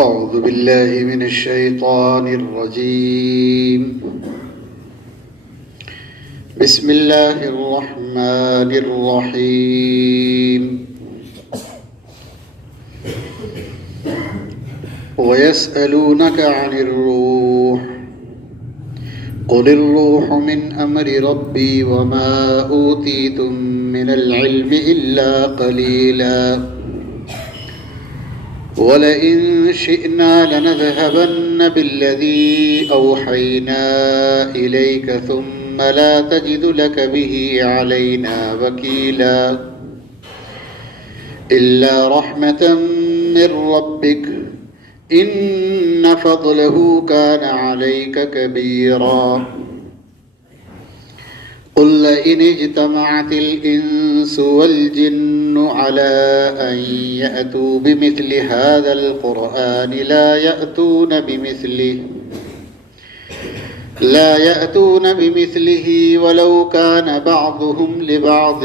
أعوذ بالله من الشيطان الرجيم. بسم الله الرحمن الرحيم. ويسألونك عن الروح قل الروح من أمر ربي وما أوتيتم من العلم إلا قليلا ولئن شئنا لنذهبن بالذي أوحينا إليك ثم لا تجد لك به علينا وكيلا إلا رحمة من ربك إن فضله كان عليك كبيرا قل لئن اجتمعت الإنس والجن على أن يأتوا بمثل هذا القرآن لا يأتون بمثله ولو كان بعضهم لبعض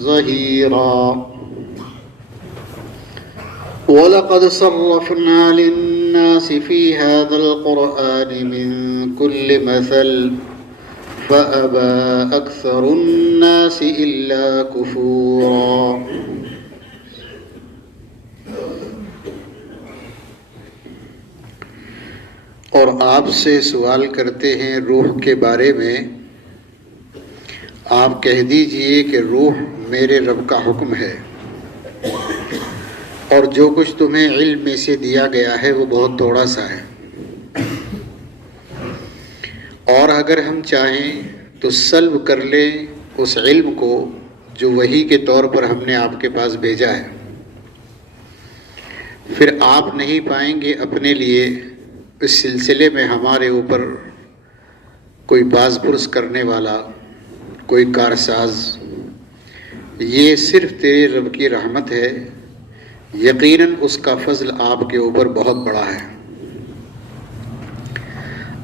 ظهيرا ولقد صرفنا للناس في هذا القرآن من كل مثل فأبى أكثر الناس إلا كفورا. اور آپ سے سوال کرتے ہیں روح کے بارے میں، آپ کہہ دیجئے کہ روح میرے رب کا حکم ہے، اور جو کچھ تمہیں علم میں سے دیا گیا ہے وہ بہت تھوڑا سا ہے، اور اگر ہم چاہیں تو سلب کر لیں اس علم کو جو وحی کے طور پر ہم نے آپ کے پاس بھیجا ہے، پھر آپ نہیں پائیں گے اپنے لیے اس سلسلے میں ہمارے اوپر کوئی باز پرس کرنے والا، کوئی کارساز۔ یہ صرف تیرے رب کی رحمت ہے، یقیناً اس کا فضل آپ کے اوپر بہت بڑا ہے۔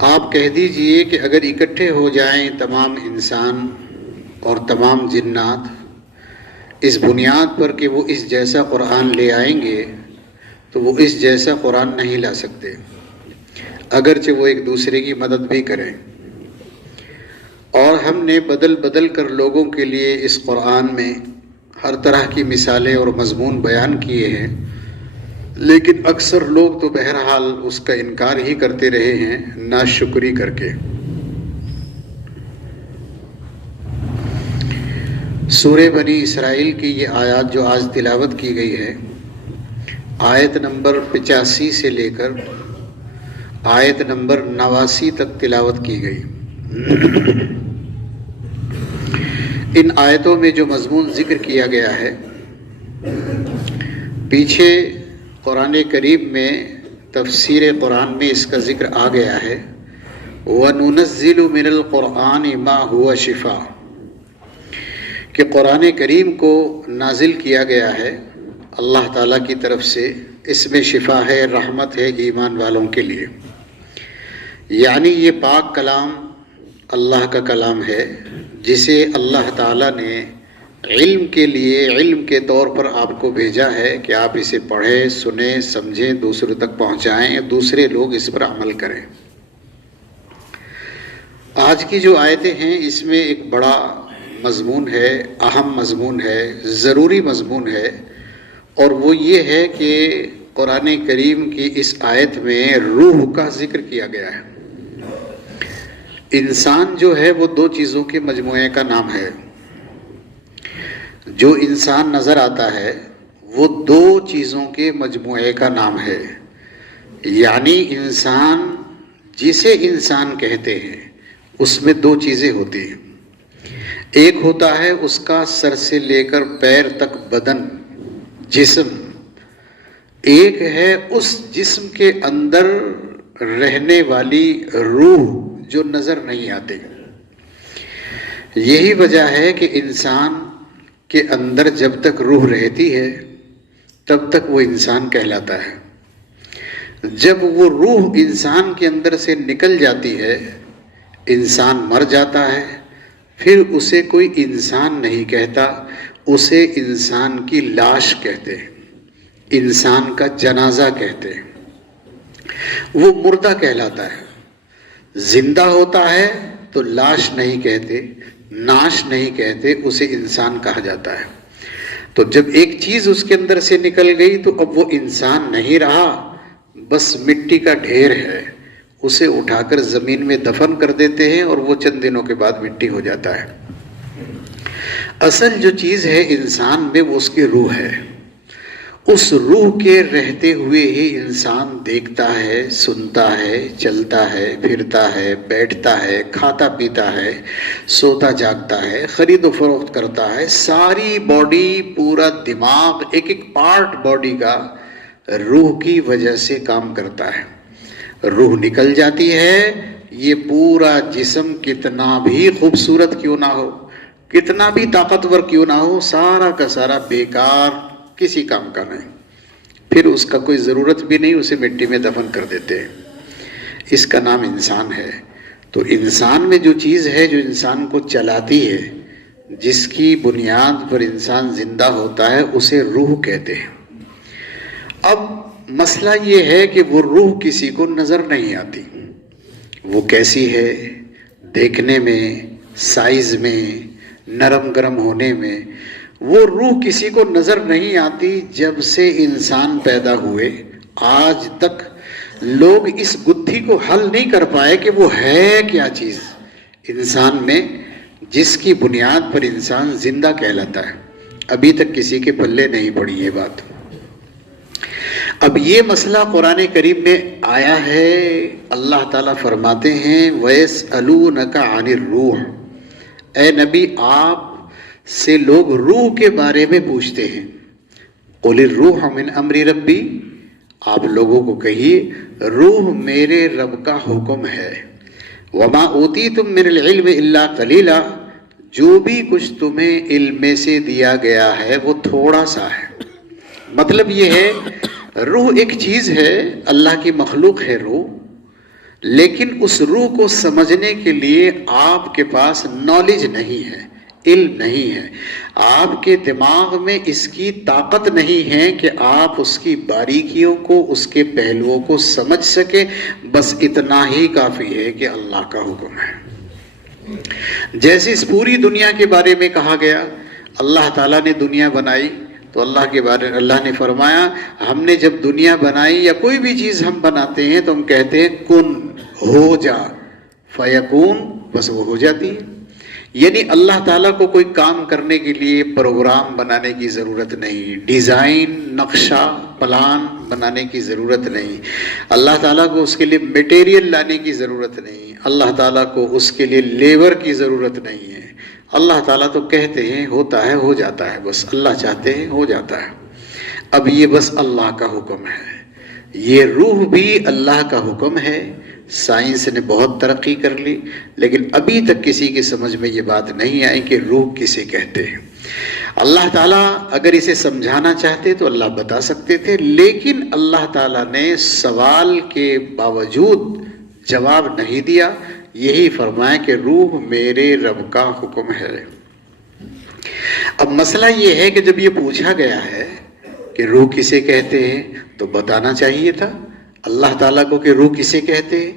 آپ کہہ دیجئے کہ اگر اکٹھے ہو جائیں تمام انسان اور تمام جنات اس بنیاد پر کہ وہ اس جیسا قرآن لے آئیں گے تو وہ اس جیسا قرآن نہیں لا سکتے، اگرچہ وہ ایک دوسرے کی مدد بھی کریں۔ اور ہم نے بدل بدل کر لوگوں کے لیے اس قرآن میں ہر طرح کی مثالیں اور مضمون بیان کیے ہیں، لیکن اکثر لوگ تو بہرحال اس کا انکار ہی کرتے رہے ہیں، ناشکری کر کے۔ سورہ بنی اسرائیل کی یہ آیات جو آج تلاوت کی گئی ہے، آیت نمبر 85 سے لے کر آیت نمبر 89 تک تلاوت کی گئی۔ ان آیتوں میں جو مضمون ذکر کیا گیا ہے، پیچھے قرآن کریم میں تفسیر قرآن میں اس کا ذکر آ گیا ہے، وَنُنَزِّلُ مِنَ الْقُرْآنِ مَا هُوَ شِفَاءٌ، کہ قرآن کریم کو نازل کیا گیا ہے اللہ تعالیٰ کی طرف سے، اس میں شفا ہے، رحمت ہے ایمان والوں کے لیے۔ یعنی یہ پاک کلام اللہ کا کلام ہے جسے اللہ تعالیٰ نے علم کے لیے، علم کے طور پر آپ کو بھیجا ہے کہ آپ اسے پڑھیں، سنیں، سمجھیں، دوسروں تک پہنچائیں، دوسرے لوگ اس پر عمل کریں۔ آج کی جو آیتیں ہیں اس میں ایک بڑا مضمون ہے، اہم مضمون ہے، ضروری مضمون ہے، اور وہ یہ ہے کہ قرآن کریم کی اس آیت میں روح کا ذکر کیا گیا ہے۔ انسان جو ہے وہ دو چیزوں کے مجموعے کا نام ہے۔ جو انسان نظر آتا ہے وہ دو چیزوں کے مجموعے کا نام ہے، یعنی انسان جسے انسان کہتے ہیں اس میں دو چیزیں ہوتی ہیں۔ ایک ہوتا ہے اس کا سر سے لے کر پیر تک بدن، جسم، ایک ہے اس جسم کے اندر رہنے والی روح جو نظر نہیں آتے۔ یہی وجہ ہے کہ انسان کے اندر جب تک روح رہتی ہے تب تک وہ انسان کہلاتا ہے۔ جب وہ روح انسان کے اندر سے نکل جاتی ہے، انسان مر جاتا ہے، پھر اسے کوئی انسان نہیں کہتا، اسے انسان کی لاش کہتے ہیں، انسان کا جنازہ کہتے ہیں۔ وہ مردہ کہلاتا ہے. زندہ ہوتا ہے تو لاش نہیں کہتے، ناش نہیں کہتے، اسے انسان کہا جاتا ہے. تو جب ایک چیز اس کے اندر سے نکل گئی تو اب وہ انسان نہیں رہا، بس مٹی کا ڈھیر ہے. اسے اٹھا کر زمین میں دفن کر دیتے ہیں اور وہ چند دنوں کے بعد مٹی ہو جاتا ہے. اصل جو چیز ہے انسان میں وہ اس کی روح ہے. اس روح کے رہتے ہوئے ہی انسان دیکھتا ہے، سنتا ہے، چلتا ہے، پھرتا ہے، بیٹھتا ہے، کھاتا پیتا ہے، سوتا جاگتا ہے، خرید و فروخت کرتا ہے. ساری باڈی، پورا دماغ، ایک ایک پارٹ باڈی کا روح کی وجہ سے کام کرتا ہے. روح نکل جاتی ہے، یہ پورا جسم کتنا بھی خوبصورت کیوں نہ ہو، کتنا بھی طاقتور کیوں نہ ہو، سارا کا سارا بیکار، کسی کام کا نہیں. پھر اس کا کوئی ضرورت بھی نہیں، اسے مٹی میں دفن کر دیتے ہیں. اس کا نام انسان ہے. تو انسان میں جو چیز ہے جو انسان کو چلاتی ہے، جس کی بنیاد پر انسان زندہ ہوتا ہے، اسے روح کہتے ہیں. اب مسئلہ یہ ہے کہ وہ روح کسی کو نظر نہیں آتی. وہ کیسی ہے؟ دیکھنے میں، سائز میں، نرم گرم ہونے میں. وہ روح کسی کو نظر نہیں آتی. جب سے انسان پیدا ہوئے آج تک لوگ اس گتھی کو حل نہیں کر پائے کہ وہ ہے کیا چیز انسان میں جس کی بنیاد پر انسان زندہ کہلاتا ہے. ابھی تک کسی کے پلے نہیں پڑی یہ بات. اب یہ مسئلہ قرآن کریم میں آیا ہے. اللہ تعالیٰ فرماتے ہیں وَيَسْأَلُونَكَ عَنِ الرُّوحِ، اے نبی آپ سے لوگ روح کے بارے میں پوچھتے ہیں. قُلِ الرُّوحُ مِنْ أَمْرِ رَبِّي، آپ لوگوں کو کہیے روح میرے رب کا حکم ہے. وَمَا أُوتِيتُم مِّنَ الْعِلْمِ إِلَّا قَلِيلًا، جو بھی کچھ تمہیں علم میں سے دیا گیا ہے وہ تھوڑا سا ہے. مطلب یہ ہے روح ایک چیز ہے، اللہ کی مخلوق ہے روح، لیکن اس روح کو سمجھنے کے لیے آپ کے پاس نالج نہیں ہے، علم نہیں ہے. آپ کے دماغ میں اس کی طاقت نہیں ہے کہ آپ اس کی باریکیوں کو، اس کے پہلوؤں کو سمجھ سکیں. بس اتنا ہی کافی ہے کہ اللہ کا حکم ہے. جیسے اس پوری دنیا کے بارے میں کہا گیا، اللہ تعالیٰ نے دنیا بنائی تو اللہ نے فرمایا ہم نے جب دنیا بنائی یا کوئی بھی چیز ہم بناتے ہیں تو ہم کہتے ہیں کن، ہو جا، فیکون، بس وہ ہو جاتی ہے. یعنی اللہ تعالیٰ کو کوئی کام کرنے کے لیے پروگرام بنانے کی ضرورت نہیں، ڈیزائن، نقشہ، پلان بنانے کی ضرورت نہیں. اللہ تعالیٰ کو اس کے لیے میٹیریل لانے کی ضرورت نہیں. اللہ تعالیٰ کو اس کے لیے لیبر کی ضرورت نہیں ہے. اللہ تعالیٰ تو کہتے ہیں ہوتا ہے، ہو جاتا ہے. بس اللہ چاہتے ہیں ہو جاتا ہے. اب یہ بس اللہ کا حکم ہے. یہ روح بھی اللہ کا حکم ہے. سائنس نے بہت ترقی کر لی لیکن ابھی تک کسی کی سمجھ میں یہ بات نہیں آئی کہ روح کسے کہتے ہیں. اللہ تعالیٰ اگر اسے سمجھانا چاہتے تو اللہ بتا سکتے تھے، لیکن اللہ تعالیٰ نے سوال کے باوجود جواب نہیں دیا. یہی فرمایا کہ روح میرے رب کا حکم ہے. اب مسئلہ یہ ہے کہ جب یہ پوچھا گیا ہے کہ روح کسے کہتے ہیں تو بتانا چاہیے تھا اللہ تعالیٰ کو کہ روح کسے کہتے ہیں.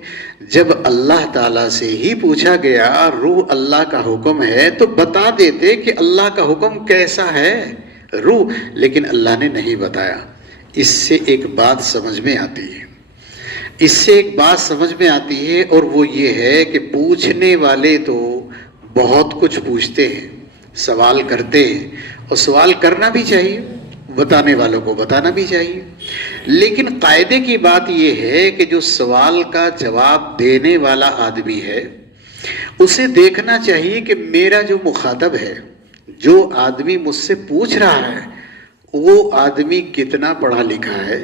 جب اللہ تعالیٰ سے ہی پوچھا گیا روح اللہ کا حکم ہے تو بتا دیتے کہ اللہ کا حکم کیسا ہے روح، لیکن اللہ نے نہیں بتایا. اس سے ایک بات سمجھ میں آتی ہے، اس سے ایک بات سمجھ میں آتی ہے اور وہ یہ ہے کہ پوچھنے والے تو بہت کچھ پوچھتے ہیں، سوال کرتے ہیں، اور سوال کرنا بھی چاہیے، بتانے والوں کو بتانا بھی چاہیے. لیکن قاعدے کی بات یہ ہے کہ جو سوال کا جواب دینے والا آدمی ہے اسے دیکھنا چاہیے کہ میرا جو مخاطب ہے، جو آدمی مجھ سے پوچھ رہا ہے، وہ آدمی کتنا پڑھا لکھا ہے،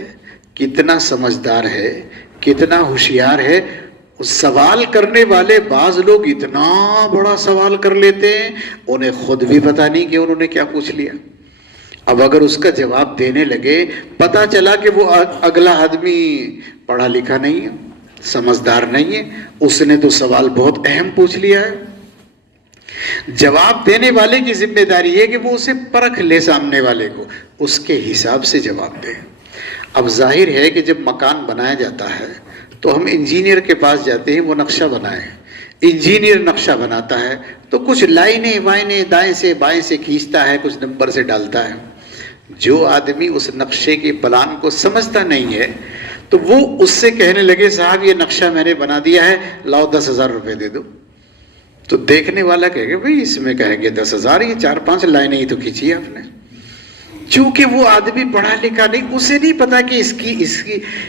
کتنا سمجھدار ہے، کتنا ہوشیار ہے. سوال کرنے والے بعض لوگ اتنا بڑا سوال کر لیتے ہیں انہیں خود بھی پتہ نہیں کہ انہوں نے کیا پوچھ لیا. اب اگر اس کا جواب دینے لگے پتہ چلا کہ وہ اگلا آدمی پڑھا لکھا نہیں ہے، سمجھدار نہیں ہے، اس نے تو سوال بہت اہم پوچھ لیا ہے. جواب دینے والے کی ذمہ داری ہے کہ وہ اسے پرکھ لے، سامنے والے کو اس کے حساب سے جواب دے. اب ظاہر ہے کہ جب مکان بنایا جاتا ہے تو ہم انجینئر کے پاس جاتے ہیں، وہ نقشہ بنائے، انجینئر نقشہ بناتا ہے تو کچھ لائنیں وائنیں دائیں سے بائیں سے کھینچتا ہے، کچھ نمبر سے ڈالتا ہے. جو آدمی اس نقشے کے پلان کو سمجھتا نہیں ہے تو وہ اس سے کہنے لگے صاحب یہ نقشہ میں نے بنا دیا ہے، لاؤ 10,000 روپے دے دو. تو دیکھنے والا کہے گا بھائی اس میں کہیں گے 10,000، یہ 4-5 لائنیں ہی تو کھینچی آپ نے. چونکہ وہ آدمی پڑھا لکھا نہیں، اسے نہیں پتا کہ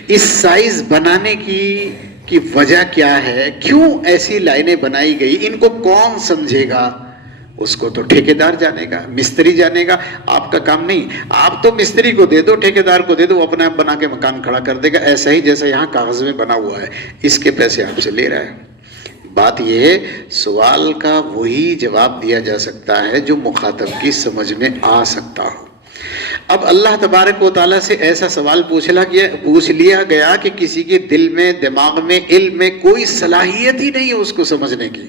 اس سائز بنانے کی وجہ کیا ہے، کیوں ایسی لائنیں بنائی گئی، ان کو کون سمجھے گا. اس کو تو ٹھیکیدار جانے گا، مستری جانے گا، آپ کا کام نہیں. آپ تو مستری کو دے دو، ٹھیکیدار کو دے دو، وہ اپنے آپ بنا کے مکان کھڑا کر دے گا، ایسا ہی جیسا یہاں کاغذ میں بنا ہوا ہے، اس کے پیسے آپ سے لے رہا ہے. بات یہ ہے سوال کا وہی جواب دیا جا سکتا ہے جو مخاطب کی سمجھ میں آ سکتا ہو. اب اللہ تبارک و تعالیٰ سے ایسا سوال پوچھ لیا گیا کہ کسی کے دل میں، دماغ میں، علم میں کوئی صلاحیت ہی نہیں ہے اس کو سمجھنے کی.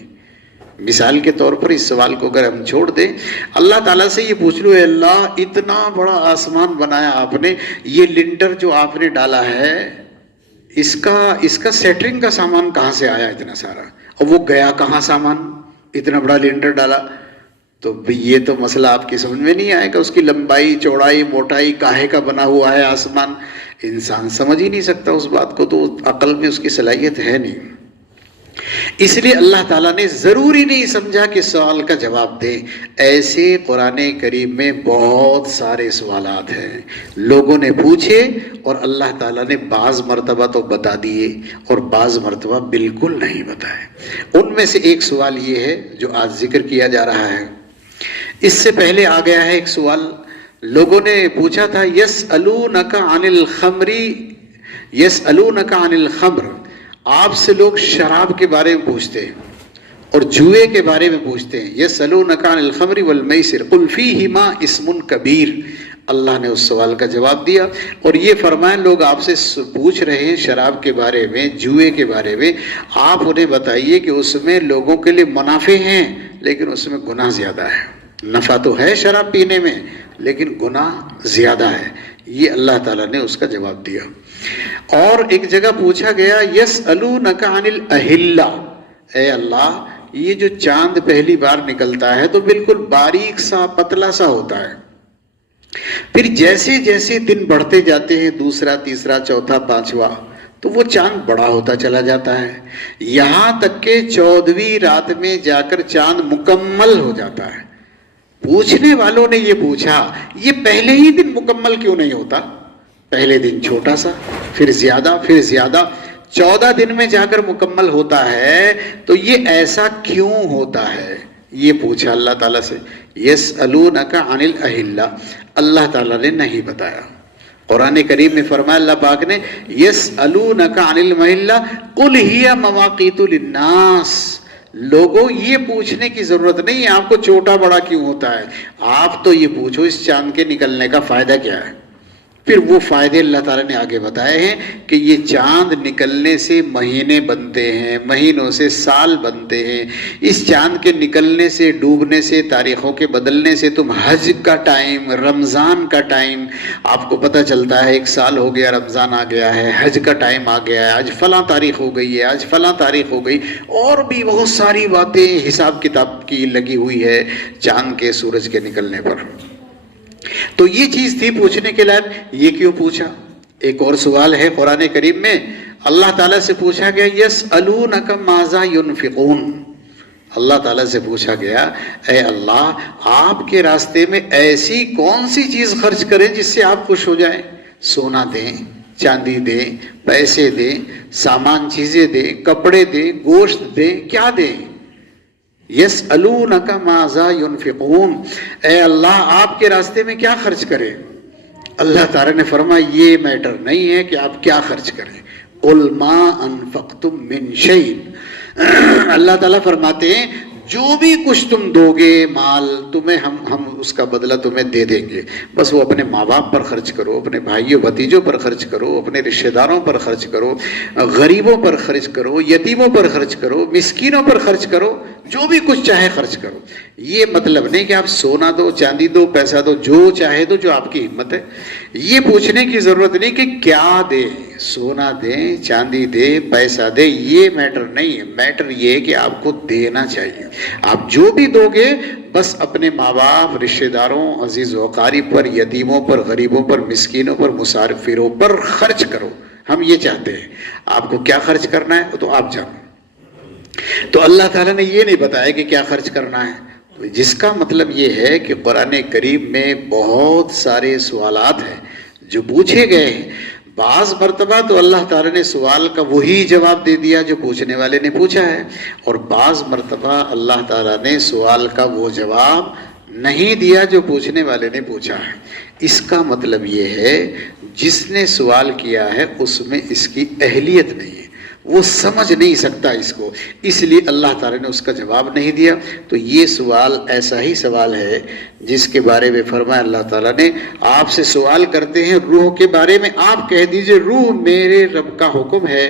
مثال کے طور پر اس سوال کو اگر ہم چھوڑ دیں، اللہ تعالیٰ سے یہ پوچھ لو اے اللہ اتنا بڑا آسمان بنایا آپ نے، یہ لنٹر جو آپ نے ڈالا ہے اس کا سیٹرنگ کا سامان کہاں سے آیا اتنا سارا، اور وہ گیا کہاں سامان، اتنا بڑا لنٹر ڈالا. تو یہ تو مسئلہ آپ کی سمجھ میں نہیں آئے گا، اس کی لمبائی چوڑائی موٹائی کاہے کا بنا ہوا ہے آسمان، انسان سمجھ ہی نہیں سکتا اس بات کو، تو عقل میں اس کی صلاحیت ہے نہیں. اس لیے اللہ تعالیٰ نے ضروری نہیں سمجھا کہ سوال کا جواب دیں. ایسے قرآن کریم میں بہت سارے سوالات ہیں، لوگوں نے پوچھے اور اللہ تعالیٰ نے بعض مرتبہ تو بتا دیے اور بعض مرتبہ بالکل نہیں بتائے. ان میں سے ایک سوال یہ ہے جو آج ذکر کیا جا رہا ہے. اس سے پہلے آ گیا ہے ایک سوال، لوگوں نے پوچھا تھا یسألونک عن الخمر، یسألونک عن الخمر، آپ سے لوگ شراب کے بارے میں پوچھتے ہیں اور جوئے کے بارے میں پوچھتے ہیں. یسألونک عن الخمر والمیسر قل فیہما اسم کبیر. اللہ نے اس سوال کا جواب دیا اور یہ فرمایا لوگ آپ سے پوچھ رہے ہیں شراب کے بارے میں، جوئے کے بارے میں، آپ انہیں بتائیے کہ اس میں لوگوں کے لیے منافع ہیں لیکن اس میں گناہ زیادہ ہے. نفع تو ہے شراب پینے میں لیکن گناہ زیادہ ہے. یہ اللہ تعالیٰ نے اس کا جواب دیا. اور ایک جگہ پوچھا گیا یسألونک عن الاہلہ، اے اللہ یہ جو چاند پہلی بار نکلتا ہے تو بالکل باریک سا پتلا سا ہوتا ہے، پھر جیسے جیسے دن بڑھتے جاتے ہیں، دوسرا تیسرا چوتھا پانچواں، تو وہ چاند بڑا ہوتا چلا جاتا ہے، یہاں تک کہ 14ویں رات میں جا کر چاند مکمل ہو جاتا ہے. پوچھنے والوں نے یہ پوچھا یہ پہلے ہی دن مکمل کیوں نہیں ہوتا؟ پہلے دن چھوٹا سا، پھر زیادہ، پھر زیادہ، 14 دن میں جا کر مکمل ہوتا ہے، تو یہ ایسا کیوں ہوتا ہے؟ یہ پوچھا اللہ تعالیٰ سے. یسألونک عن الاہلہ، اللہ تعالیٰ نے نہیں بتایا. قرآن کریم میں فرمایا اللہ پاک نے یسألونک عن المحلہ قل ہی مواقیت للناس. لوگوں یہ پوچھنے کی ضرورت نہیں ہے آپ کو چھوٹا بڑا کیوں ہوتا ہے، آپ تو یہ پوچھو اس چاند کے نکلنے کا فائدہ کیا ہے. پھر وہ فائدے اللہ تعالیٰ نے آگے بتائے ہیں کہ یہ چاند نکلنے سے مہینے بنتے ہیں، مہینوں سے سال بنتے ہیں، اس چاند کے نکلنے سے، ڈوبنے سے، تاریخوں کے بدلنے سے تم حج کا ٹائم، رمضان کا ٹائم آپ کو پتہ چلتا ہے. 1 سال ہو گیا رمضان آ گیا ہے، حج کا ٹائم آ گیا ہے، آج فلاں تاریخ ہو گئی ہے، آج فلاں تاریخ ہو گئی، اور بھی بہت ساری باتیں حساب کتاب کی لگی ہوئی ہے چاند کے، سورج کے نکلنے پر. تو یہ چیز تھی پوچھنے کے لائق. یہ کیوں پوچھا؟ ایک اور سوال ہے قرآن کریم میں، اللہ تعالیٰ سے پوچھا گیا یسألونک ماذا ینفقون. اللہ تعالیٰ سے پوچھا گیا اے اللہ آپ کے راستے میں ایسی کون سی چیز خرچ کریں جس سے آپ خوش ہو جائیں؟ سونا دیں، چاندی دیں، پیسے دیں، سامان چیزیں دیں، کپڑے دیں، گوشت دیں، کیا دیں؟ یسألونک ماذا ینفقون، اے اللہ آپ کے راستے میں کیا خرچ کریں؟ اللہ تعالیٰ نے فرمایا یہ میٹر نہیں ہے کہ آپ کیا خرچ کریں. قل ما انفقتم من شیء، اللہ تعالیٰ فرماتے ہیں جو بھی کچھ تم دو گے مال تمہیں ہم اس کا بدلہ تمہیں دے دیں گے، بس وہ اپنے ماں باپ پر خرچ کرو، اپنے بھائیوں بھتیجوں پر خرچ کرو، اپنے رشتہ داروں پر خرچ کرو، غریبوں پر خرچ کرو، یتیموں پر خرچ کرو، مسکینوں پر خرچ کرو، جو بھی کچھ چاہے خرچ کرو. یہ مطلب نہیں کہ آپ سونا دو، چاندی دو، پیسہ دو، جو چاہے دو، جو آپ کی ہمت ہے. یہ پوچھنے کی ضرورت نہیں کہ کیا دے، سونا دیں، چاندی دے، پیسہ دے، یہ میٹر نہیں ہے. میٹر یہ ہے کہ آپ کو دینا چاہیے. آپ جو بھی دو گے بس اپنے ماں باپ، رشتہ داروں، عزیز و اقارب پر، یتیموں پر، غریبوں پر، مسکینوں پر، مسافروں پر خرچ کرو. ہم یہ چاہتے ہیں. آپ کو کیا خرچ کرنا ہے تو آپ جانو. تو اللہ تعالیٰ نے یہ نہیں بتایا کہ کیا خرچ کرنا ہے، جس کا مطلب یہ ہے کہ قرآن کریم میں بہت سارے سوالات ہیں جو پوچھے گئے ہیں. بعض مرتبہ تو اللہ تعالیٰ نے سوال کا وہی جواب دے دیا جو پوچھنے والے نے پوچھا ہے، اور بعض مرتبہ اللہ تعالیٰ نے سوال کا وہ جواب نہیں دیا جو پوچھنے والے نے پوچھا ہے. اس کا مطلب یہ ہے جس نے سوال کیا ہے اس میں اس کی اہلیت نہیں ہے، وہ سمجھ نہیں سکتا اس کو، اس لیے اللہ تعالیٰ نے اس کا جواب نہیں دیا. تو یہ سوال ایسا ہی سوال ہے جس کے بارے میں فرمایا اللہ تعالیٰ نے آپ سے سوال کرتے ہیں روح کے بارے میں، آپ کہہ دیجئے روح میرے رب کا حکم ہے.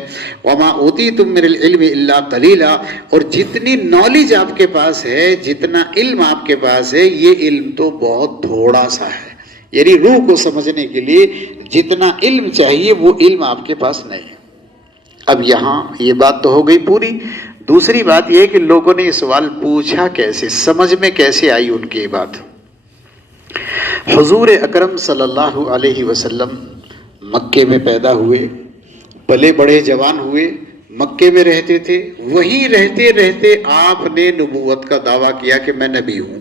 وما اوتیتم من العلم الا قلیلا، اور جتنی نالج آپ کے پاس ہے، جتنا علم آپ کے پاس ہے، یہ علم تو بہت تھوڑا سا ہے. یعنی روح کو سمجھنے کے لیے جتنا علم چاہیے وہ علم آپ کے پاس نہیں ہے. اب یہاں یہ بات تو ہو گئی پوری. دوسری بات یہ ہے کہ لوگوں نے یہ سوال پوچھا کیسے، سمجھ میں کیسے آئی ان کی بات. حضور اکرم صلی اللہ علیہ وسلم مکے میں پیدا ہوئے، پلے بڑے جوان ہوئے، مکے میں رہتے تھے. وہیں رہتے رہتے آپ نے نبوت کا دعویٰ کیا کہ میں نبی ہوں.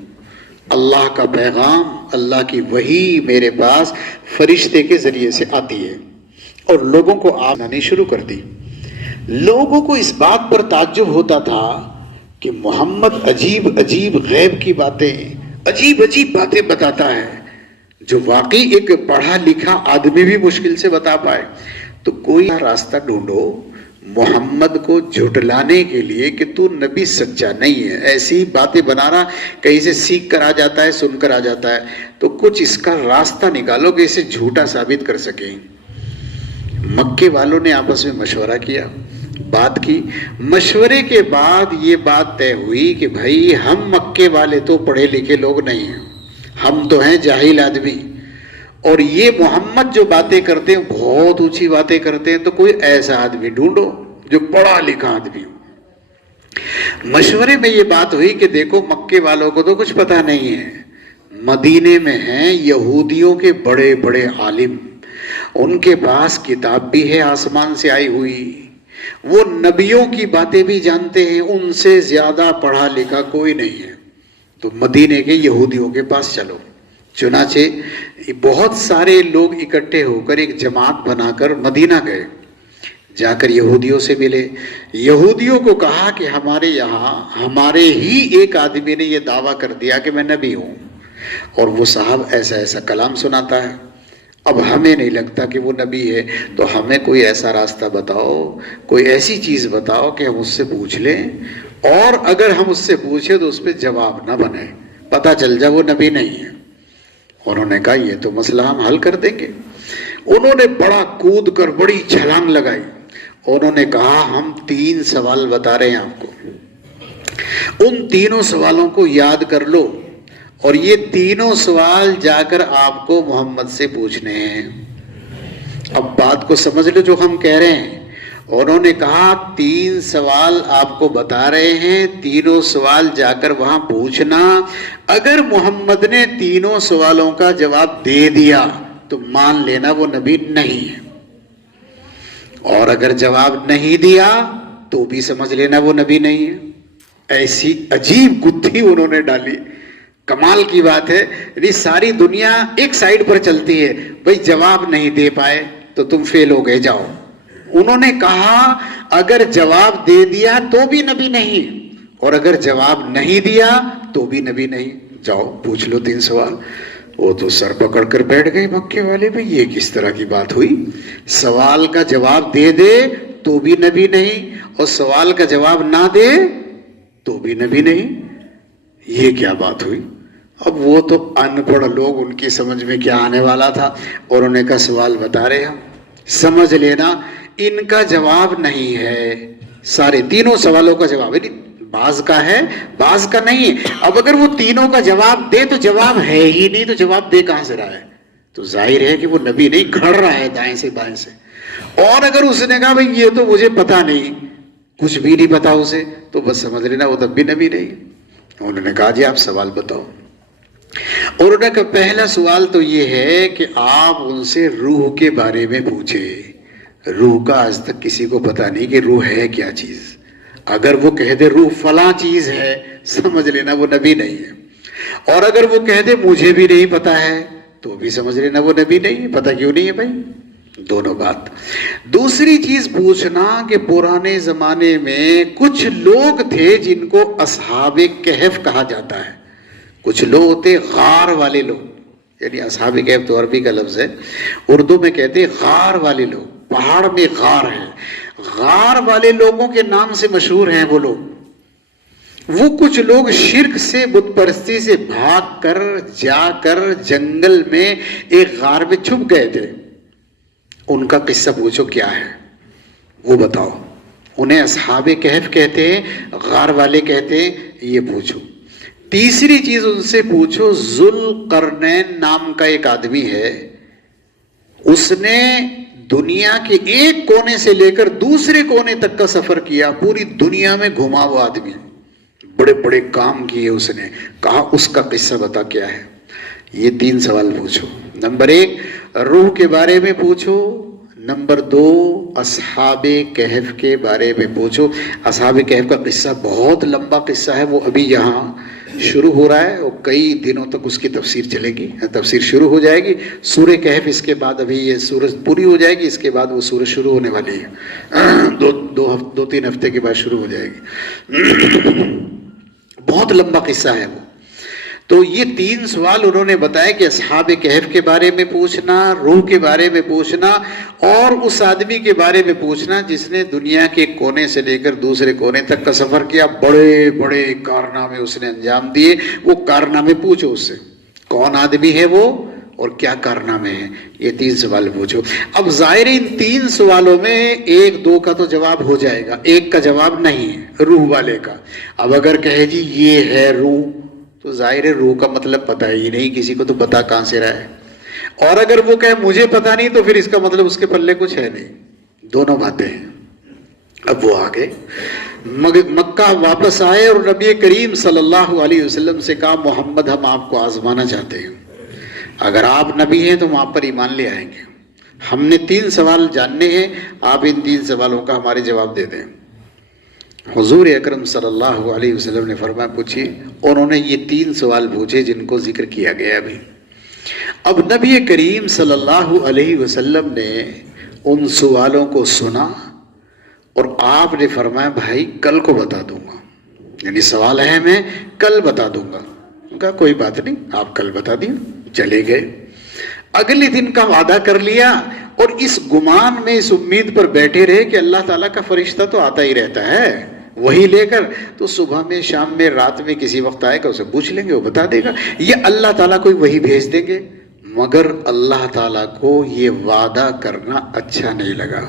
اللہ کا پیغام، اللہ کی وحی میرے پاس فرشتے کے ذریعے سے آتی ہے، اور لوگوں کو آنانی شروع کر دی. لوگوں کو اس بات پر تعجب ہوتا تھا کہ محمد عجیب عجیب غیب کی باتیں، عجیب عجیب باتیں بتاتا ہے جو واقعی ایک پڑھا لکھا آدمی بھی مشکل سے بتا پائے. تو کوئی راستہ ڈھونڈو محمد کو جھٹلانے کے لیے کہ تو نبی سچا نہیں ہے. ایسی باتیں بنانا کہیں سے سیکھ کر آ جاتا ہے، سن کر آ جاتا ہے. تو کچھ اس کا راستہ نکالو کہ اسے جھوٹا ثابت کر سکیں. مکے والوں نے آپس میں مشورہ کیا، بات کی. مشورے کے بعد یہ بات طے ہوئی کہ بھائی ہم مکے والے تو پڑھے لکھے لوگ نہیں ہیں، ہم تو ہیں جاہل آدمی، اور یہ محمد جو باتیں کرتے ہیں بہت اونچی باتیں کرتے ہیں. تو کوئی ایسا آدمی ڈھونڈو جو پڑھا لکھا آدمی ہو. مشورے میں یہ بات ہوئی کہ دیکھو مکے والوں کو تو کچھ پتہ نہیں ہے، مدینے میں ہیں یہودیوں کے بڑے بڑے عالم، ان کے پاس کتاب بھی ہے آسمان سے آئی ہوئی، وہ نبیوں کی باتیں بھی جانتے ہیں، ان سے زیادہ پڑھا لکھا کوئی نہیں ہے. تو مدینے کے یہودیوں کے پاس چلو. چنانچہ بہت سارے لوگ اکٹھے ہو کر ایک جماعت بنا کر مدینہ گئے، جا کر یہودیوں سے ملے. یہودیوں کو کہا کہ ہمارے یہاں ہمارے ہی ایک آدمی نے یہ دعویٰ کر دیا کہ میں نبی ہوں، اور وہ صاحب ایسا ایسا کلام سناتا ہے. اب ہمیں نہیں لگتا کہ وہ نبی ہے، تو ہمیں کوئی ایسا راستہ بتاؤ، کوئی ایسی چیز بتاؤ کہ ہم اس سے پوچھ لیں، اور اگر ہم اس سے پوچھیں تو اس پہ جواب نہ بنے، پتہ چل جائے وہ نبی نہیں ہے. انہوں نے کہا یہ تو مسئلہ ہم حل کر دیں گے. انہوں نے بڑا کود کر بڑی چھلانگ لگائی. انہوں نے کہا ہم 3 سوال بتا رہے ہیں آپ کو، ان تینوں سوالوں کو یاد کر لو، اور یہ تینوں سوال جا کر آپ کو محمد سے پوچھنے ہیں. اب بات کو سمجھ لو جو ہم کہہ رہے ہیں. انہوں نے کہا 3 سوال آپ کو بتا رہے ہیں، تینوں سوال جا کر وہاں پوچھنا. اگر محمد نے تینوں سوالوں کا جواب دے دیا تو مان لینا وہ نبی نہیں ہے، اور اگر جواب نہیں دیا تو بھی سمجھ لینا وہ نبی نہیں ہے. ایسی عجیب گتھی انہوں نے ڈالی. کمال کی بات ہے، یعنی ساری دنیا ایک سائیڈ پر چلتی ہے، بھئی جواب نہیں دے پائے تو تم فیل ہو گئے، جاؤ. انہوں نے کہا اگر جواب دے دیا تو بھی نبی نہیں، اور اگر جواب نہیں دیا تو بھی نبی نہیں، جاؤ پوچھ لو 3 سوال. وہ تو سر پکڑ کر بیٹھ گئے مکے والے. بھئی یہ کس طرح کی بات ہوئی؟ سوال کا جواب دے دے تو بھی نبی نہیں، اور سوال کا جواب نہ دے تو بھی نبی نہیں، یہ کیا بات ہوئی؟ اب وہ تو ان پڑھ لوگ، ان کی سمجھ میں کیا آنے والا تھا. اور انہوں نے کہا سوال بتا رہے ہم، سمجھ لینا ان کا جواب نہیں ہے. سارے تینوں سوالوں کا جواب ہے. بعض کا ہے بعض کا نہیں ہے. اب اگر وہ تینوں کا جواب دے تو جواب ہے ہی نہیں, تو جواب دے کہاں سے رہا ہے؟ تو ظاہر ہے کہ وہ نبی نہیں, گھڑ رہا ہے دائیں سے بائیں سے. اور اگر اس نے کہا بھئی یہ تو مجھے پتا نہیں, کچھ بھی نہیں پتا اسے, تو بس سمجھ لینا وہ تب بھی نبی نہیں. انہوں نے کہا جی آپ سوال بتاؤ. اور انہوں نے کہا پہلا سوال تو یہ ہے کہ آپ ان سے روح کے بارے میں پوچھے. روح کا آج تک کسی کو پتا نہیں کہ روح ہے کیا چیز. اگر وہ کہہ دے روح فلاں چیز ہے, سمجھ لینا وہ نبی نہیں ہے. اور اگر وہ کہہ دے مجھے بھی نہیں پتا ہے, تو بھی سمجھ لینا وہ نبی نہیں ہے. پتا کیوں نہیں ہے بھائی؟ دونوں بات. دوسری چیز پوچھنا کہ پرانے زمانے میں کچھ لوگ تھے جن کو اصحاب کہف کہا جاتا ہے. کچھ لوگ ہوتے غار والے لوگ, یعنی اصحاب کہف تو عربی کا لفظ ہے, اردو میں کہتے غار والے لوگ. پہاڑ میں غار ہے, غار والے لوگوں کے نام سے مشہور ہیں وہ لوگ. وہ کچھ لوگ شرک سے, بت پرستی سے بھاگ کر جا کر جنگل میں ایک غار میں چھپ گئے تھے. ان کا قصہ پوچھو کیا ہے وہ بتاؤ. انہیں اصحاب کہف کہتے ہیں, غار والے کہتے ہیں, یہ پوچھو. تیسری چیز ان سے پوچھو, ذوالقرنین نام کا ایک آدمی ہے, اس نے دنیا کے ایک کونے سے لے کر دوسرے کونے تک کا سفر کیا, پوری دنیا میں گھما وہ آدمی, بڑے بڑے کام کیے اس نے. کہا اس کا قصہ بتا کیا ہے. یہ 3 سوال پوچھو. نمبر 1 روح کے بارے میں پوچھو. نمبر 2 اصحاب کہف کے بارے میں پوچھو. اصحاب کہف کا قصہ بہت لمبا قصہ ہے, وہ ابھی یہاں شروع ہو رہا ہے اور کئی دنوں تک اس کی تفسیر چلے گی. تفسیر شروع ہو جائے گی سورہ کہف, اس کے بعد ابھی یہ سورج پوری ہو جائے گی, اس کے بعد وہ سورج شروع ہونے والی ہے, 2-3 ہفتے کے بعد شروع ہو جائے گی. بہت لمبا قصہ ہے وہ. تو یہ 3 سوال انہوں نے بتایا کہ اصحاب کہف کے بارے میں پوچھنا, روح کے بارے میں پوچھنا, اور اس آدمی کے بارے میں پوچھنا جس نے دنیا کے کونے سے لے کر دوسرے کونے تک کا سفر کیا. بڑے بڑے کارنامے اس نے انجام دیے. وہ کارنامے پوچھو اس سے, کون آدمی ہے وہ اور کیا کارنامے ہیں. یہ 3 سوال پوچھو. اب ظاہر ان 3 سوالوں میں 1-2 کا تو جواب ہو جائے گا, ایک کا جواب نہیں ہے, روح والے کا. اب اگر کہے جی یہ ہے روح, تو ظاہر روح کا مطلب پتہ ہی نہیں, کسی کو تو پتہ کہاں سے رہا ہے. اور اگر وہ کہے مجھے پتہ نہیں, تو پھر اس کا مطلب اس کے پلے کچھ ہے نہیں. دونوں باتیں ہیں. اب وہ آگے مکہ واپس آئے اور نبی کریم صلی اللہ علیہ وسلم سے کہا محمد ہم آپ کو آزمانا چاہتے ہیں, اگر آپ نبی ہیں تو ہم آپ پر ایمان لے آئیں گے. ہم نے 3 سوال جاننے ہیں, آپ ان 3 سوالوں کا ہمارے جواب دے دیں. حضور اکرم صلی اللہ علیہ وسلم نے فرمایا پوچھیے. انہوں نے یہ 3 سوال پوچھے جن کو ذکر کیا گیا ابھی. اب نبی کریم صلی اللہ علیہ وسلم نے ان سوالوں کو سنا اور آپ نے فرمایا بھائی کل کو بتا دوں گا, یعنی سوال ہے میں کل بتا دوں گا. کہا کوئی بات نہیں, آپ کل بتا دیں. چلے گئے. اگلے دن کا وعدہ کر لیا اور اس گمان میں, اس امید پر بیٹھے رہے کہ اللہ تعالیٰ کا فرشتہ تو آتا ہی رہتا ہے وہی لے کر, تو صبح میں شام میں رات میں کسی وقت آئے گا, اسے پوچھ لیں گے وہ بتا دے گا, یہ اللہ تعالیٰ کوئی وہی بھیج دیں گے. مگر اللہ تعالیٰ کو یہ وعدہ کرنا اچھا نہیں لگا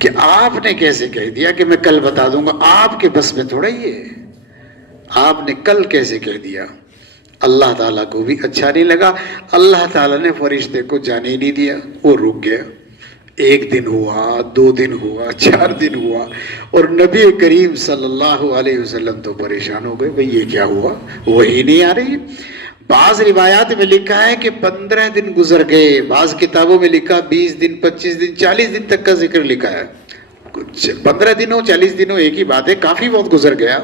کہ آپ نے کیسے کہہ دیا کہ میں کل بتا دوں گا. آپ کے بس میں تھوڑا ہی ہے, آپ نے کل کیسے کہہ دیا. اللہ تعالیٰ کو بھی اچھا نہیں لگا. اللہ تعالیٰ نے فرشتے کو جانے ہی نہیں دیا, وہ رک گیا. 1 دن ہوا, 2 دن ہوا, 4 دن ہوا, اور نبی کریم صلی اللہ علیہ وسلم تو پریشان ہو گئے, بھئی یہ کیا ہوا, وہی نہیں آ رہی. بعض روایات میں لکھا ہے کہ 15 دن گزر گئے, بعض کتابوں میں لکھا 20 دن, 25 دن, 40 دن تک کا ذکر لکھا ہے. 15 دنوں 40 دنوں ایک ہی بات ہے, کافی وقت گزر گیا.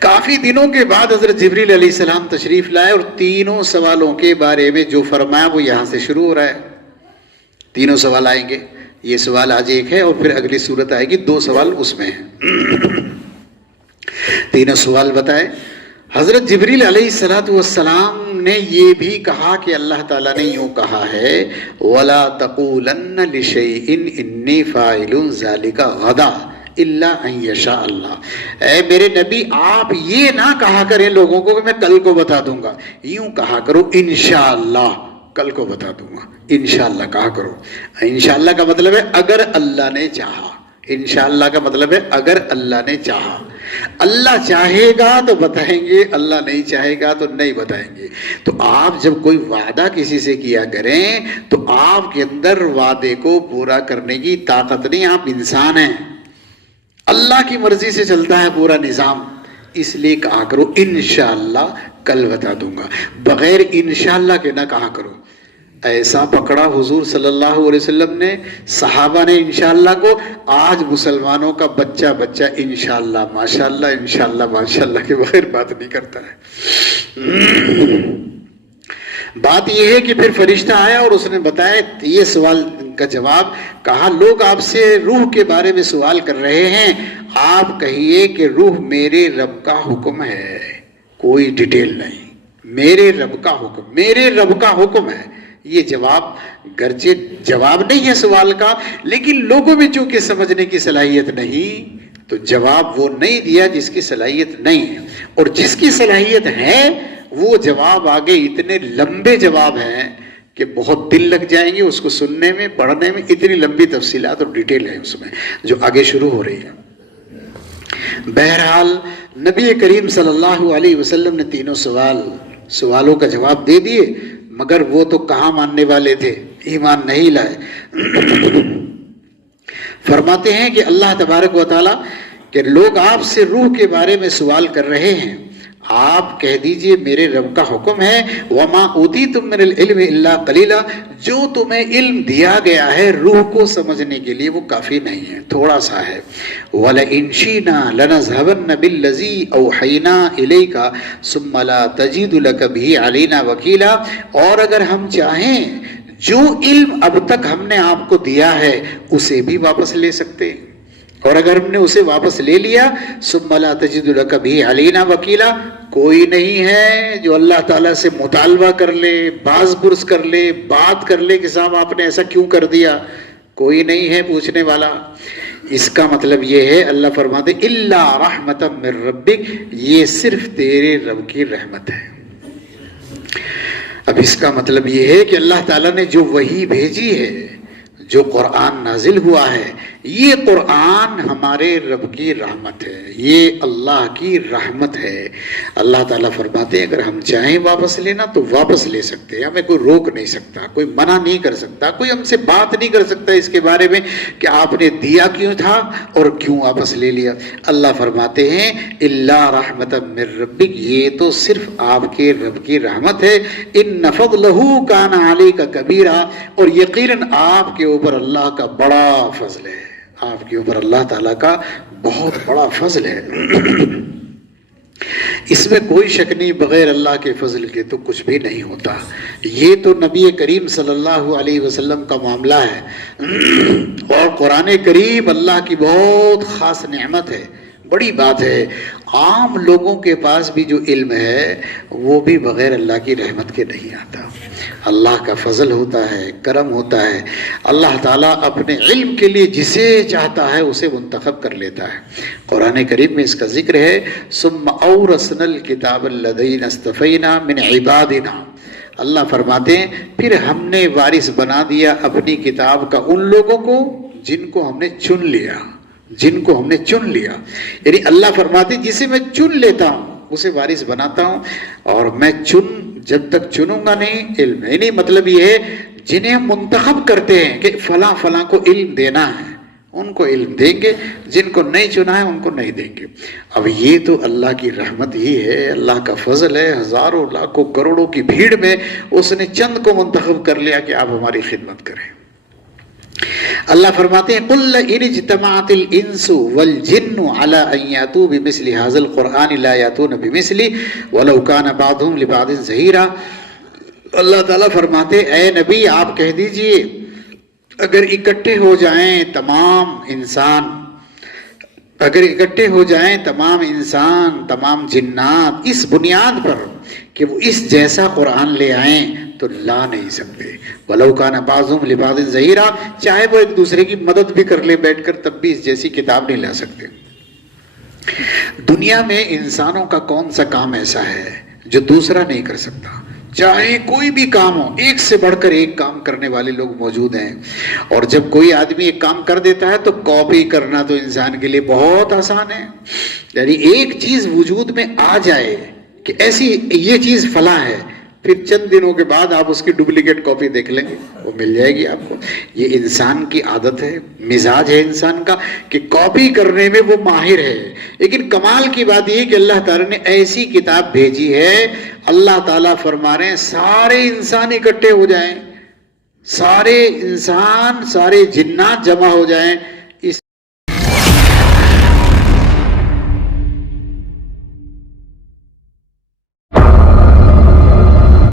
کافی دنوں کے بعد حضرت جبریل علیہ السلام تشریف لائے اور 3 سوالوں کے بارے میں جو فرمایا وہ یہاں سے شروع ہو رہا ہے. 3 سوال آئیں گے. یہ سوال آج ایک ہے اور پھر اگلی صورت آئے گی, 2 سوال اس میں ہیں. 3 سوال بتائے. حضرت جبریل علیہ السلام نے یہ بھی کہا کہ اللہ تعالیٰ نے یوں کہا ہے وَلَا تَقُولَنَّ لِشَيْءٍ إِنِّي فَاعِلٌ ذَلِكَ غَدًا الا ان یشاء اللہ. اے میرے نبی آپ یہ نہ کہا کریں لوگوں کو کہ میں کل کو بتا دوں گا, یوں کہا کرو انشاءاللہ کل کو بتا دوں گا. انشاءاللہ کہا کرو. انشاءاللہ کا مطلب ہے اگر اللہ نے چاہا, انشاءاللہ کا مطلب ہے اگر اللہ نے چاہا. اللہ چاہے گا تو بتائیں گے، اللہ نہیں چاہے گا تو نہیں بتائیں گے. تو آپ جب کوئی وعدہ کسی سے کیا کریں تو آپ کے اندر وعدے کو پورا کرنے کی طاقت نہیں، آپ انسان ہیں. اللہ کی مرضی سے چلتا ہے پورا نظام، اس لیے کہا کرو انشاءاللہ کل بتا دوں گا، بغیر انشاءاللہ کے نہ کہا کرو. ایسا پکڑا حضور صلی اللہ علیہ وسلم نے، صحابہ نے انشاءاللہ کو. آج مسلمانوں کا بچہ بچہ انشاءاللہ ماشاءاللہ انشاءاللہ ماشاءاللہ کے بغیر بات نہیں کرتا ہے. بات یہ ہے کہ پھر فرشتہ آیا اور اس نے بتایا یہ سوال کا جواب. کہا لوگ آپ سے روح کے بارے میں سوال کر رہے ہیں، آپ کہیے کہ روح میرے رب کا حکم ہے، کوئی ڈیٹیل نہیں. میرے رب کا حکم، میرے رب کا حکم ہے. یہ جواب گرچہ جواب نہیں ہے سوال کا، لیکن لوگوں میں چونکہ سمجھنے کی صلاحیت نہیں تو جواب وہ نہیں دیا جس کی صلاحیت نہیں ہے. اور جس کی صلاحیت ہے وہ جواب آگے اتنے لمبے جواب ہیں کہ بہت دل لگ جائیں گے اس کو سننے میں، پڑھنے میں. اتنی لمبی تفصیلات اور ڈیٹیل ہے اس میں جو آگے شروع ہو رہی ہے. بہرحال نبی کریم صلی اللہ علیہ وسلم نے تینوں سوالوں کا جواب دے دیے، مگر وہ تو کہاں ماننے والے تھے، ایمان نہیں لائے. فرماتے ہیں کہ اللہ تبارک و تعالیٰ کہ لوگ آپ سے روح کے بارے میں سوال کر رہے ہیں، آپ کہہ دیجئے میرے رب کا حکم ہے. وما اوتیتم من العلم الا قلیلا، جو تمہیں علم دیا گیا ہے روح کو سمجھنے کے لیے وہ کافی نہیں ہے، تھوڑا سا ہے. وَلَئِن شِئْنَا لَنَذْهَبَنَّ بِالَّذِي أَوْحَيْنَا إِلَيْكَ ثُمَّ لَا تَجِدُ لَكَ بِهِ عَلَيْنَا وَكِيلًا. اور اگر ہم چاہیں جو علم اب تک ہم نے آپ کو دیا ہے اسے بھی واپس لے سکتے ہیں، اور اگر ہم نے اسے واپس لے لیا ثُمَّ لَا تَجِدُ لَكَ بِهِ عَلَيْنَا وَكِيلًا، کوئی نہیں ہے جو اللہ تعالیٰ سے مطالبہ کر لے، باز پرس کر لے، بات کر لے کہ صاحب آپ نے ایسا کیوں کر دیا. کوئی نہیں ہے پوچھنے والا. اس کا مطلب یہ ہے اللہ فرماتے الا رحمتا من ربک، یہ صرف تیرے رب کی رحمت ہے. اب اس کا مطلب یہ ہے کہ اللہ تعالیٰ نے جو وحی بھیجی ہے، جو قرآن نازل ہوا ہے، یہ قرآن ہمارے رب کی رحمت ہے، یہ اللہ کی رحمت ہے. اللہ تعالیٰ فرماتے ہیں اگر ہم چاہیں واپس لینا تو واپس لے سکتے ہیں، ہمیں کوئی روک نہیں سکتا، کوئی منع نہیں کر سکتا، کوئی ہم سے بات نہیں کر سکتا اس کے بارے میں کہ آپ نے دیا کیوں تھا اور کیوں واپس لے لیا. اللہ فرماتے ہیں الا رحمت من ربک، یہ تو صرف آپ کے رب کی رحمت ہے. ان فضلہ کان علیک کبیرا، اور یقیناً آپ کے اوپر اللہ کا بڑا فضل ہے، آپ کے اوپر اللہ تعالیٰ کا بہت بڑا فضل ہے. اس میں کوئی شک نہیں، بغیر اللہ کے فضل کے تو کچھ بھی نہیں ہوتا. یہ تو نبی کریم صلی اللہ علیہ وسلم کا معاملہ ہے، اور قرآن کریم اللہ کی بہت خاص نعمت ہے، بڑی بات ہے. عام لوگوں کے پاس بھی جو علم ہے وہ بھی بغیر اللہ کی رحمت کے نہیں آتا. اللہ کا فضل ہوتا ہے، کرم ہوتا ہے. اللہ تعالیٰ اپنے علم کے لیے جسے چاہتا ہے اسے منتخب کر لیتا ہے. قرآن کریم میں اس کا ذکر ہے ثم اورثنا الکتاب الذین اصطفینا من عبادنا. اللہ فرماتے ہیں پھر ہم نے وارث بنا دیا اپنی کتاب کا ان لوگوں کو جن کو ہم نے چن لیا، جن کو ہم نے چن لیا. یعنی اللہ فرماتے جسے میں چن لیتا ہوں اسے وارث بناتا ہوں، اور میں جب تک چنوں گا نہیں علم ہے. یعنی مطلب یہ ہے جنہیں ہم منتخب کرتے ہیں کہ فلاں فلاں کو علم دینا ہے ان کو علم دیں گے، جن کو نہیں چنا ہے ان کو نہیں دیں گے. اب یہ تو اللہ کی رحمت ہی ہے، اللہ کا فضل ہے. ہزاروں لاکھوں کروڑوں کی بھیڑ میں اس نے چند کو منتخب کر لیا کہ آپ ہماری خدمت کریں. اللہ فرماتے ہیں قل ان اجتمعت الانس والجن على ان ياتوا بمثل هذا القران لا ياتون بمثله ولو كان بعضهم لبعض ظهيرا. اللہ تعالیٰ فرماتے اے نبی آپ کہہ دیجئے اگر اکٹھے ہو جائیں تمام انسان، اگر اکٹھے ہو جائیں تمام انسان، تمام جنات اس بنیاد پر کہ وہ اس جیسا قرآن لے آئیں تو لا نہیں سکتے. وَلَوْ كَانَ بَعْضُهُمْ لِبَعْضٍ ظَهِيرًا، چاہے وہ ایک دوسرے کی مدد بھی کر لے بیٹھ کر تب بھی اس جیسی کتاب نہیں لا سکتے. دنیا میں انسانوں کا کون سا کام ایسا ہے جو دوسرا نہیں کر سکتا؟ چاہے کوئی بھی کام ہو، ایک سے بڑھ کر ایک کام کرنے والے لوگ موجود ہیں. اور جب کوئی آدمی ایک کام کر دیتا ہے تو کاپی کرنا تو انسان کے لیے بہت آسان ہے. یعنی ایک چیز وجود میں آ جائے کہ ایسی یہ چیز فلاں ہے، پھر چند دنوں کے بعد آپ اس کی ڈپلیکیٹ کاپی دیکھ لیں گے، وہ مل جائے گی آپ کو. یہ انسان کی عادت ہے، مزاج ہے انسان کا کہ کاپی کرنے میں وہ ماہر ہے. لیکن کمال کی بات یہ کہ اللہ تعالیٰ نے ایسی کتاب بھیجی ہے، اللہ تعالیٰ فرما رہے ہیں سارے انسان اکٹھے ہو جائیں، سارے انسان، سارے جنات جمع ہو جائیں